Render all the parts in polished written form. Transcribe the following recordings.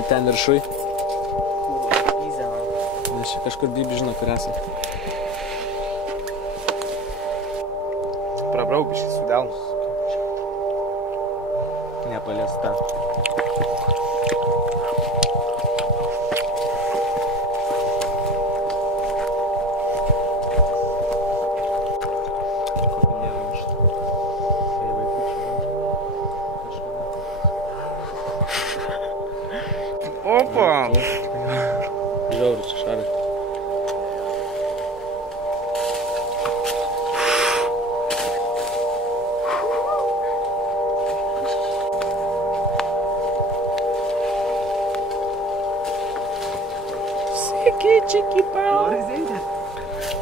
kaip ten viršui. Nes čia kažkur Bibi žino, kur esam. Prabrauk biškį su delnus. Nepaliesta. Opa! Žiaurus čia šarai.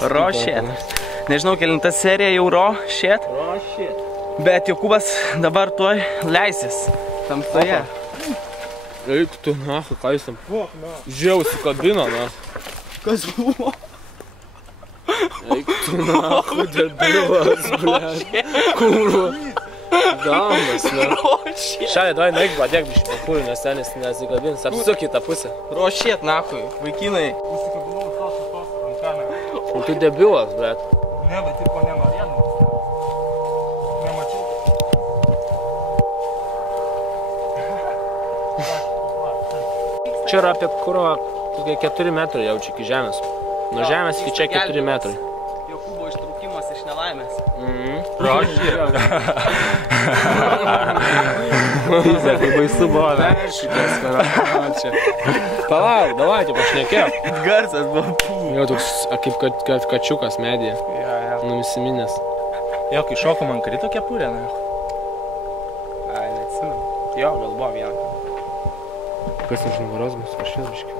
Raw shit. Nežinau, kelinta serija jau raw shit. Bet Jokūbas dabar tuoj leisis. Tamsoje. Eik tu, nahu, ką jūs tam? Žiausi kabino, na. Kas buvo? Eik tu, nahu, debilas, blėt. Kurva. Damas, ne. Šalė, duoj, naik, padėk biškį pakūrį, nes ten nesikabins. Apsuk į tą pusę. Raw shit, nahui, vaikinai. O tu debilas, blėt. Ne, bet tipo nenorėdamas. Nemačiau. Čia yra apie kuro 4 metrai jaučia iki žemės. Nuo žemės iki čia 4 metrai. Jokūbo ištraukimas iš nelaimės. Raw shit. Pizė, tai baisu buvo, ne? Peršykės, čia. Palauk, davai, tipo, šnekėk. Garsas buvo. Jau toks, kaip kačiukas medyje. Numisiminės. Jo, kai šoko man krito kepurė, ne? Ai, neatsimenu. Jo, gal buvo vieną. Kas nežinau, varos bus, kažkas biškai.